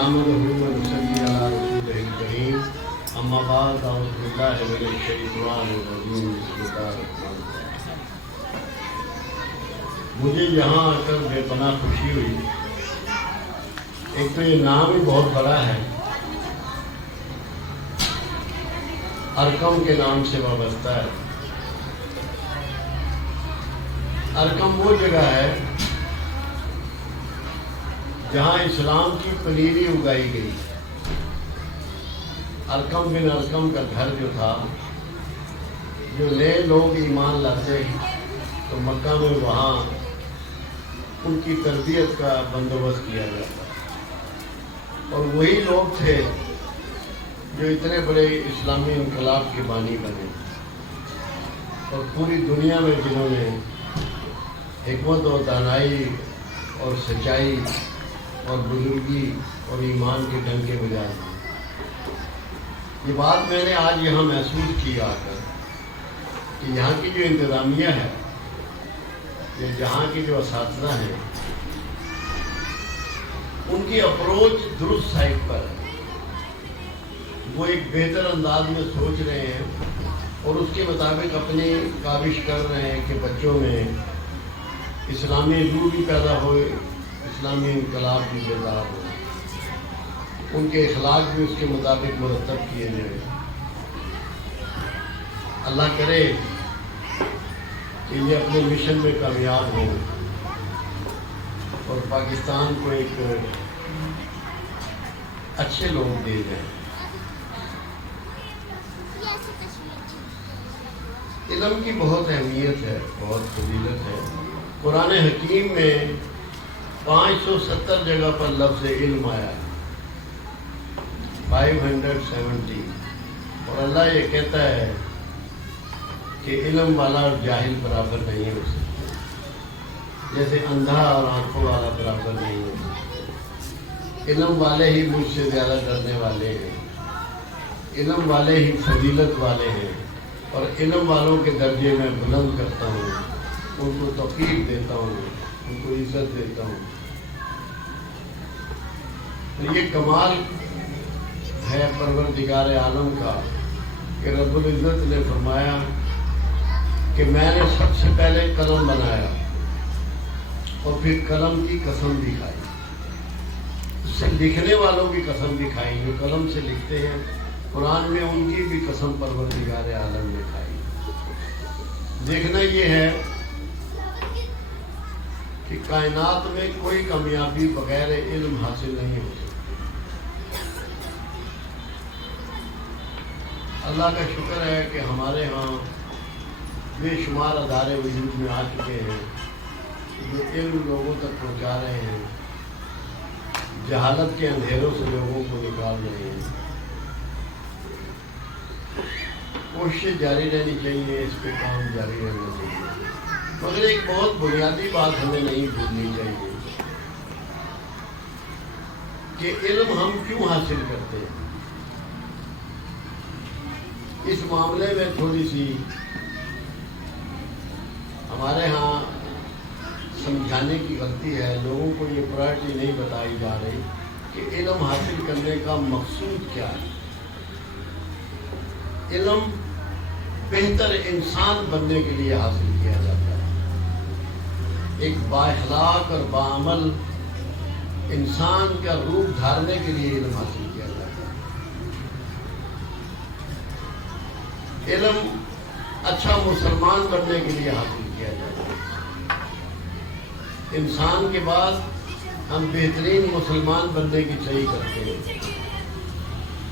نحمده ونصلي على رسوله الكريم اما بعد اعوذ بالله من الشیطان الرجیم بسم اللہ الرحمن الرحیم۔ مجھے یہاں آ کر بے پناہ خوشی ہوئی۔ ایک تو یہ نام ہی بہت بڑا ہے، ارقم کے نام سے وابستہ ہے۔ ارقم وہ جگہ ہے جہاں اسلام کی پنیری اگائی گئی۔ ارقم بن ارقم کا گھر جو تھا، جو نئے لوگ ایمان لاتے تو مکہ میں وہاں ان کی تربیت کا بندوبست کیا جاتا، اور وہی لوگ تھے جو اتنے بڑے اسلامی انقلاب کے بانی بنے، اور پوری دنیا میں جنہوں نے حکمت و دانائی اور سچائی اور بزرگی اور ایمان کے ڈنکے بجائے دی۔ یہ بات میں نے آج یہاں محسوس کی آ کر کہ یہاں کی جو انتظامیہ ہے، یا جہاں کے جو اساتذہ ہیں، ان کی اپروچ درست سائٹ پر ہے۔ وہ ایک بہتر انداز میں سوچ رہے ہیں اور اس کے مطابق اپنی کاوش کر رہے ہیں کہ بچوں میں اسلامی روح بھی پیدا ہوئے، اسلامی انقلاب بھی بیدار ہو، ان کے اخلاق بھی اس کے مطابق مرتب کیے جائیں۔ اللہ کرے کہ یہ اپنے مشن میں کامیاب ہو اور پاکستان کو ایک اچھے لوگ دے دیں۔ علم کی بہت اہمیت ہے، بہت فضیلت ہے۔ قرآن حکیم میں 570 جگہ پر لفظ علم آیا ہے، 570، اور اللہ یہ کہتا ہے کہ علم والا اور جاہل برابر نہیں ہو سکتے، جیسے اندھا اور آنکھوں والا برابر نہیں ہو سکتے۔ علم والے ہی مجھ سے زیادہ ڈرنے والے ہیں، علم والے ہی فضیلت والے ہیں، اور علم والوں کے درجے میں بلند کرتا ہوں، ان کو توقیر دیتا ہوں، ان کو عزت دیتا ہوں۔ تو یہ کمال ہے پروردگار عالم کا کہ رب العزت نے فرمایا کہ میں نے سب سے پہلے قلم بنایا اور پھر قلم کی قسم بھی کھائی، اس سے لکھنے والوں کی قسم بھی کھائی، جو قلم سے لکھتے ہیں قرآن میں ان کی بھی قسم پروردگار عالم نے کھائی۔ دیکھنا یہ ہے کہ کائنات میں کوئی کامیابی بغیر علم حاصل نہیں ہو سکتی۔ اللہ کا شکر ہے کہ ہمارے ہاں بے شمار ادارے وجود میں آ چکے ہیں جو علم لوگوں تک پہنچا رہے ہیں، جہالت کے اندھیروں سے لوگوں کو نکال رہے ہیں۔ کوشش جاری رہنی چاہیے، اس پہ کام جاری رہنا چاہیے، مگر ایک بہت بنیادی بات ہمیں نہیں بھولنی چاہیے کہ علم ہم کیوں حاصل کرتے ہیں۔ اس معاملے میں تھوڑی سی ہمارے ہاں سمجھانے کی غلطی ہے، لوگوں کو یہ پرائرٹی نہیں بتائی جا رہی کہ علم حاصل کرنے کا مقصود کیا ہے۔ علم بہتر انسان بننے کے لیے حاصل کیا جاتا ہے، ایک بااخلاق اور باعمل انسان کا روپ دھارنے کے لیے علم حاصل کیا جاتا ہے۔ علم اچھا مسلمان بننے کے لیے حاصل کیا جاتا ہے۔ انسان کے بعد ہم بہترین مسلمان بننے کی صحیح کرتے ہیں،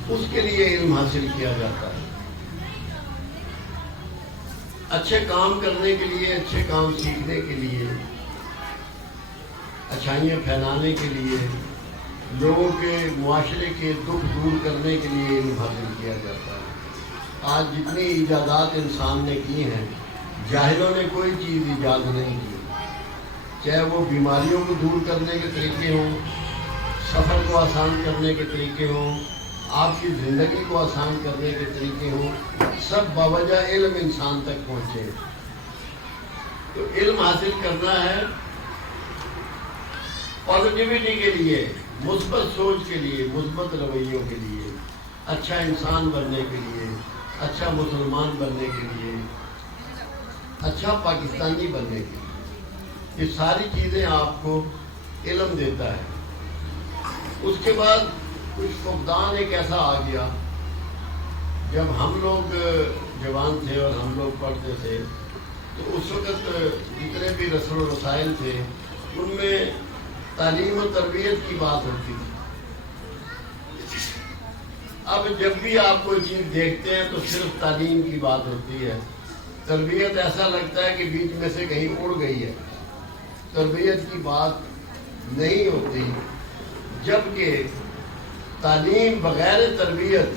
اس کے لیے علم حاصل کیا جاتا ہے۔ اچھے کام کرنے کے لیے، اچھے کام سیکھنے کے لیے، اچھائیاں پھیلانے کے لیے، لوگوں کے معاشرے کے دکھ دور کرنے کے لیے علم حاصل کیا جاتا ہے۔ آج جتنی ایجادات انسان نے کی ہیں، جاہلوں نے کوئی چیز ایجاد نہیں کی، چاہے وہ بیماریوں کو دور کرنے کے طریقے ہوں، سفر کو آسان کرنے کے طریقے ہوں، آپ کی زندگی کو آسان کرنے کے طریقے ہوں، سب باوجہ علم انسان تک پہنچے۔ تو علم حاصل کرنا ہے پازیٹیوٹی کے لیے، مثبت سوچ کے لیے، مثبت رویوں کے لیے، اچھا انسان بننے کے لیے، اچھا مسلمان بننے کے لیے، اچھا پاکستانی بننے کے لیے، یہ ساری چیزیں آپ کو علم دیتا ہے۔ اس کے بعد کچھ فقدان ایک ایسا آ گیا، جب ہم لوگ جوان تھے اور ہم لوگ پڑھتے تھے تو اس وقت جتنے بھی رسل و رسائل تھے ان میں تعلیم و تربیت کی بات ہوتی تھی۔ اب جب بھی آپ کوئی چیز دیکھتے ہیں تو صرف تعلیم کی بات ہوتی ہے، تربیت ایسا لگتا ہے کہ بیچ میں سے کہیں اڑ گئی ہے، تربیت کی بات نہیں ہوتی، جبکہ تعلیم بغیر تربیت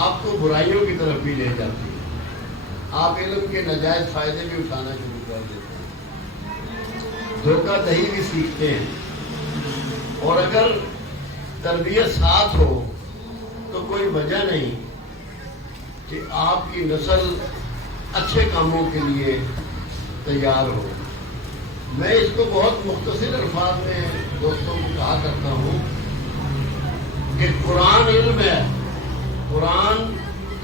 آپ کو برائیوں کی طرف بھی لے جاتی ہے، آپ علم کے ناجائز فائدے بھی اٹھانا شروع کر دیتے ہیں، دھوکہ دہی بھی سیکھتے ہیں، اور اگر تربیت ساتھ ہو تو کوئی وجہ نہیں کہ آپ کی نسل اچھے کاموں کے لیے تیار ہو۔ میں اس کو بہت مختصر الفاظ میں دوستوں کو کہا کرتا ہوں کہ قرآن علم ہے، قرآن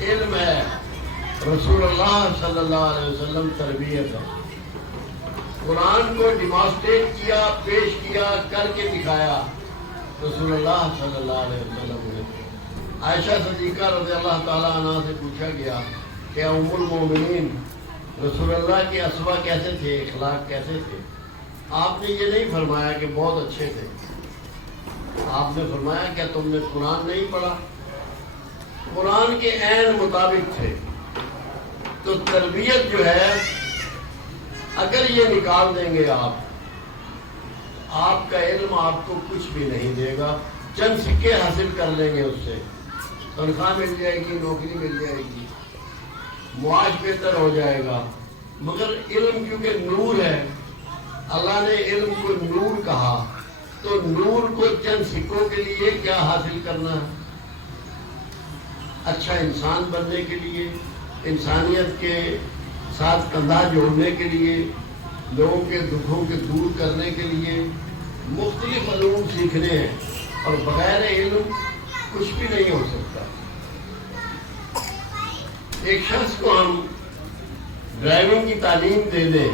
علم ہے، رسول اللہ صلی اللہ علیہ وسلم تربیت ہے۔ قرآن کو ڈیمانسٹریٹ کیا، پیش کیا، کر کے دکھایا رسول اللہ صلی اللہ علیہ وسلم نے۔ عائشہ صدیقہ رضی اللہ تعالیٰ عنہ سے پوچھا گیا کہ ام المومنین رسول اللہ کے اسوا کیسے تھے، اخلاق کیسے تھے؟ آپ نے یہ نہیں فرمایا کہ بہت اچھے تھے، آپ نے فرمایا کیا تم نے قرآن نہیں پڑھا؟ قرآن کے عین مطابق تھے۔ تو تربیت جو ہے اگر یہ نکال دیں گے آپ کا علم آپ کو کچھ بھی نہیں دے گا، چند سکے حاصل کر لیں گے، اس سے تنخواہ مل جائے گی، نوکری مل جائے گی، معاش بہتر ہو جائے گا، مگر علم کیونکہ نور ہے، اللہ نے علم کو نور کہا، تو نور کو چند سکوں کے لیے کیا حاصل کرنا ہے؟ اچھا انسان بننے کے لیے، انسانیت کے ساتھ کندھا جوڑنے کے لیے، لوگوں کے دکھوں کے دور کرنے کے لیے مختلف علوم سیکھنے ہیں، اور بغیر علم کچھ بھی نہیں ہو سکتا۔ ایک شخص کو ہم ڈرائیونگ کی تعلیم دے دیں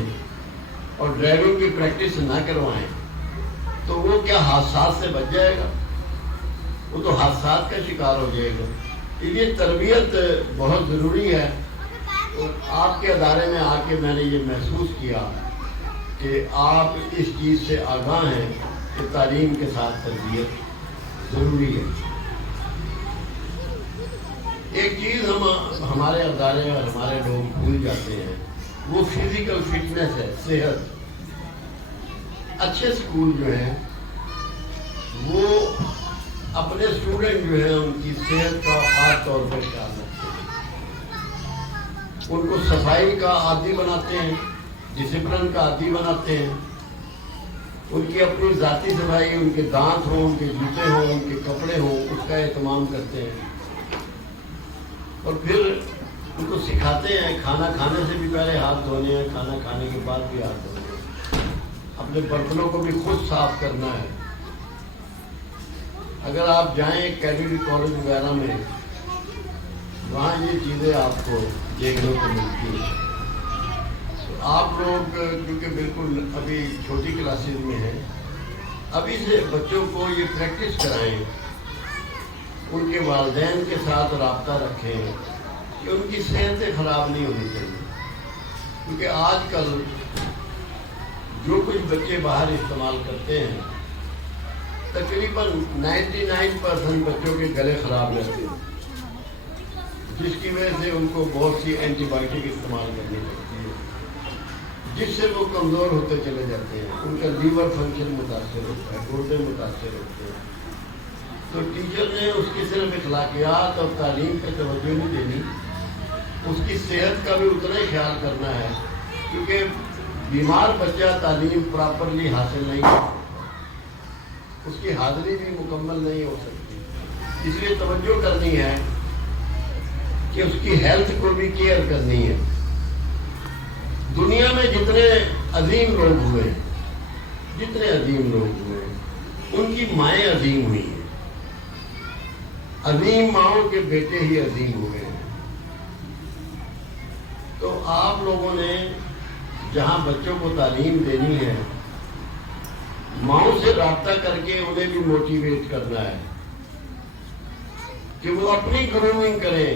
اور ڈرائیونگ کی پریکٹس نہ کروائیں تو وہ کیا حادثات سے بچ جائے گا؟ وہ تو حادثات کا شکار ہو جائے گا۔ یہ تربیت بہت ضروری ہے، اور آپ کے ادارے میں آ کے میں نے یہ محسوس کیا کہ آپ اس چیز سے آگاہ ہیں کہ تعلیم کے ساتھ تربیت ضروری ہے۔ ایک چیز ہمارے ادارے اور ہمارے لوگ بھول جاتے ہیں، وہ فزیکل فٹنس ہے، صحت۔ اچھے سکول جو ہیں وہ اپنے اسٹوڈنٹ جو ہیں ان کی صحت کا خاص طور پر خیال رکھتے ہیں، ان کو صفائی کا عادی بناتے ہیں، ڈسپلن کا عادی بناتے ہیں، ان کی اپنی ذاتی صفائی، ان کے دانت ہوں، ان کے جوتے ہوں، ان کے کپڑے ہوں، اس کا اہتمام کرتے ہیں، اور پھر ان کو سکھاتے ہیں کھانا کھانے سے بھی پہلے ہاتھ دھونے ہیں، کھانا کھانے کے بعد بھی ہاتھ دھونے ہیں، اپنے برتنوں کو بھی خود صاف کرنا ہے۔ اگر آپ جائیں کیڈٹ کالج وغیرہ میں، وہاں یہ چیزیں آپ کو دیکھنے کو ملتی ہیں۔ تو آپ لوگ کیونکہ بالکل ابھی چھوٹی کلاسز میں ہیں، ابھی سے بچوں کو یہ پریکٹس کرائیں، ان کے والدین کے ساتھ رابطہ رکھیں کہ ان کی صحتیں خراب نہیں ہونی چاہیے، کیونکہ آج کل جو کچھ بچے باہر استعمال کرتے ہیں تقریباً 99% بچوں کے گلے خراب رہتے ہیں، جس کی وجہ سے ان کو بہت سی اینٹی بایوٹک استعمال کرنی پڑتی ہے، جس سے وہ کمزور ہوتے چلے جاتے ہیں، ان کا لیور فنکشن متاثر ہوتا ہے، گردے متاثر ہوتے ہیں۔ تو ٹیچر نے اس کی صرف اخلاقیات اور تعلیم پہ توجہ نہیں دینی، اس کی صحت کا بھی اتنا ہی خیال کرنا ہے، کیونکہ بیمار بچہ تعلیم پراپرلی حاصل نہیں کرتا، اس کی حاضری بھی مکمل نہیں ہو سکتی۔ اس لیے توجہ کرنی ہے کہ اس کی ہیلتھ کو بھی کیئر کرنی ہے۔ دنیا میں جتنے عظیم لوگ ہوئے، ان کی مائیں عظیم ہوئی ہیں، عظیم ماؤں کے بیٹے ہی عظیم ہوئے ہیں۔ تو آپ لوگوں نے جہاں بچوں کو تعلیم دینی ہے، ماؤں سے رابطہ کر کے انہیں بھی موٹیویٹ کرنا ہے کہ وہ اپنی گرومنگ کریں،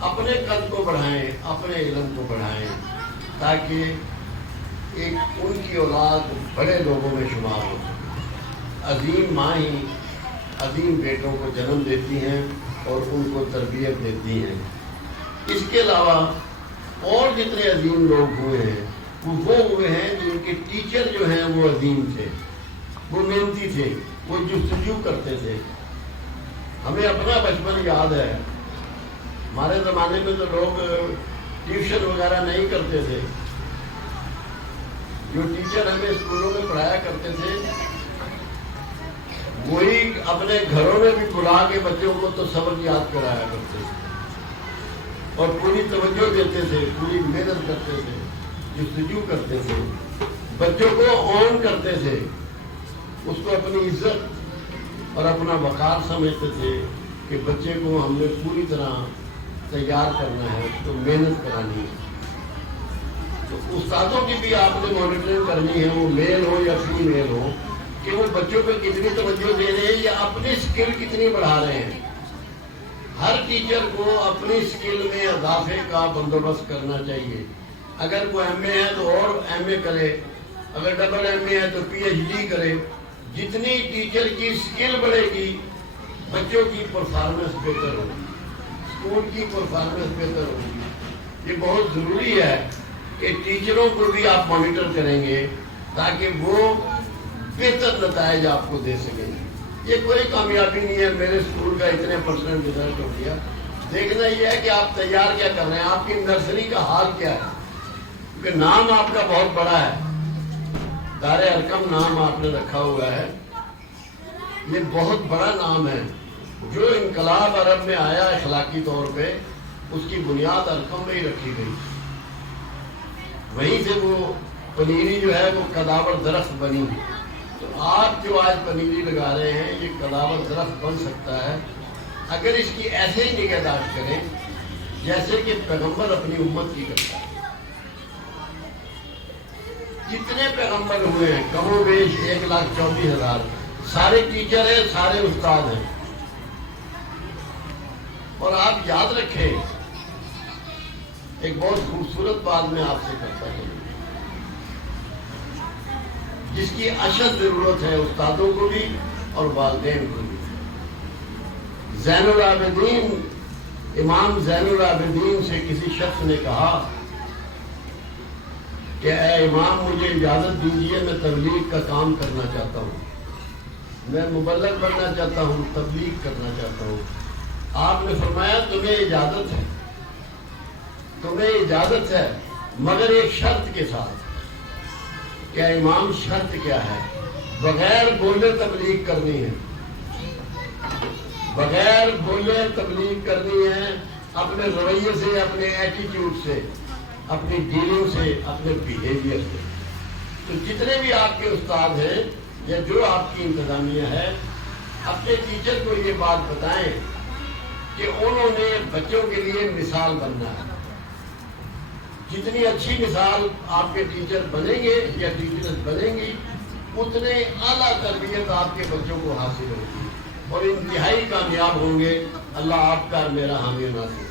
اپنے قد کو بڑھائیں، اپنے علم کو بڑھائیں، تاکہ ایک ان کی اولاد بڑے لوگوں میں شمار ہو سکے۔ عظیم ماں ہی عظیم بیٹوں کو جنم دیتی ہیں اور ان کو تربیت دیتی ہیں۔ اس کے علاوہ اور جتنے عظیم لوگ ہوئے ہیں وہ ہوئے ہیں جن کے ٹیچر جو ہیں وہ عظیم تھے، وہ محنتی تھے، وہ جستجو کرتے تھے۔ ہمیں اپنا بچپن یاد ہے، ہمارے زمانے میں تو لوگ ٹیوشن وغیرہ نہیں کرتے تھے۔ جو ٹیچر ہمیں اسکولوں میں پڑھایا کرتے تھے وہی اپنے گھروں میں بھی بلا کے بچوں کو تو سبق یاد کرایا کرتے تھے اور پوری توجہ دیتے تھے، پوری محنت کرتے تھے، جستجو کرتے تھے، بچوں کو آن کرتے تھے، اس کو اپنی عزت اور اپنا وقار سمجھتے تھے کہ بچے کو ہم نے پوری طرح تیار کرنا ہے، اس کو محنت کرانی ہے۔ تو استادوں کی بھی آپ نے مانیٹرنگ کرنی ہے، وہ میل ہو یا فیمیل ہو، کہ وہ بچوں پہ کتنی توجہ دے رہے ہیں یا اپنی سکل کتنی بڑھا رہے ہیں۔ ہر ٹیچر کو اپنی سکل میں اضافے کا بندوبست کرنا چاہیے۔ اگر کوئی ایم اے ہے تو اور ایم اے کرے، اگر ڈبل ایم اے ہے تو پی ایچ ڈی کرے۔ جتنی ٹیچر کی سکل بڑھے گی بچوں کی پرفارمنس بہتر ہوگی، اسکول کی پرفارمنس بہتر ہوگی۔ یہ بہت ضروری ہے کہ ٹیچروں کو بھی آپ مانیٹر کریں گے تاکہ وہ بہتر نتائج آپ کو دے سکیں۔ یہ کوئی کامیابی نہیں ہے میرے اسکول کا اتنے پرسنٹ رزلٹ ہو گیا، دیکھنا یہ ہے کہ آپ تیار کیا کر رہے ہیں، آپ کی نرسری کا حال کیا ہے، کیونکہ نام آپ کا بہت بڑا ہے، دار ارقم نام آپ نے رکھا ہوا ہے، یہ بہت بڑا نام ہے۔ جو انقلاب عرب میں آیا اخلاقی طور پہ، اس کی بنیاد ارقم میں ہی رکھی گئی، وہیں سے وہ پنیری جو ہے وہ کداور درخت بنی۔ تو آپ جو آج پنیری لگا رہے ہیں یہ کداور درخت بن سکتا ہے اگر اس کی ایسے ہی نگہداشت کریں جیسے کہ پیغمبر اپنی امت کی کرتا ہے۔ جتنے پیغمبر ہوئے ہیں کم و بیش 1,24,000، سارے ٹیچر ہیں، سارے استاد ہیں۔ اور آپ یاد رکھیں، ایک بہت خوبصورت بات میں آپ سے کرتا ہوں جس کی اشد ضرورت ہے استادوں کو بھی اور والدین کو بھی۔ زین العابدین، امام زین العابدین سے کسی شخص نے کہا کہ اے امام مجھے اجازت دیجیے، میں تبلیغ کا کام کرنا چاہتا ہوں، میں مبلغ بننا چاہتا ہوں، تبلیغ کرنا چاہتا ہوں۔ آپ نے فرمایا تمہیں اجازت ہے، تمہیں اجازت ہے، مگر ایک شرط کے ساتھ۔ کیا امام شرط کیا ہے؟ بغیر بولے تبلیغ کرنی ہے، بغیر بولے تبلیغ کرنی ہے، اپنے رویے سے، اپنے ایٹیٹیوڈ سے، اپنی ڈیلنگ سے، اپنے بیہیویئر سے۔ تو جتنے بھی آپ کے استاد ہیں یا جو آپ کی انتظامیہ ہے، اپنے ٹیچر کو یہ بات بتائیں کہ انہوں نے بچوں کے لیے مثال بننا ہے۔ جتنی اچھی مثال آپ کے ٹیچر بنیں گے یا ٹیچرز بنیں گی، اتنے اعلیٰ تربیت آپ کے بچوں کو حاصل ہوگی اور انتہائی کامیاب ہوں گے۔ اللہ آپ کا میرا حامی و ناصر۔